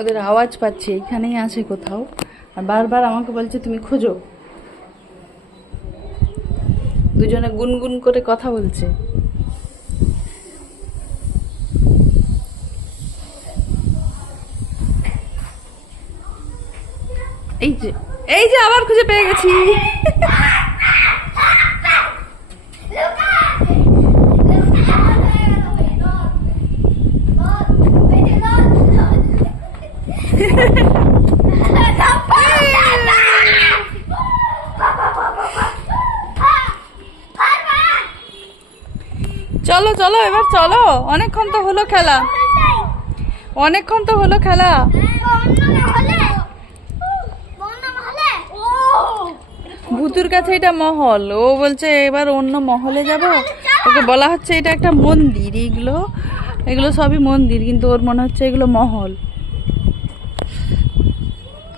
ওদের আওয়াজ পাচ্ছি, এখানেই আছে কোথাও। আর বারবার আমাকে বলছে তুমি খোঁজো। দুজনে গুনগুন করে কথা বলছে। এই যে এই যে আবার খুঁজে পেয়ে গেছি। চলো চলো এবার চলো, অনেকক্ষণ তো হলো খেলা, অনেকক্ষণ তো হলো খেলা। ভূতুর কাছে এটা মহল, ও বলছে এবার অন্য মহলে যাব। ওকে বলা হচ্ছে এটা একটা মন্দির, এগুলো এগুলো সবই মন্দির, কিন্তু ওর মনে হচ্ছে এগুলো মহল।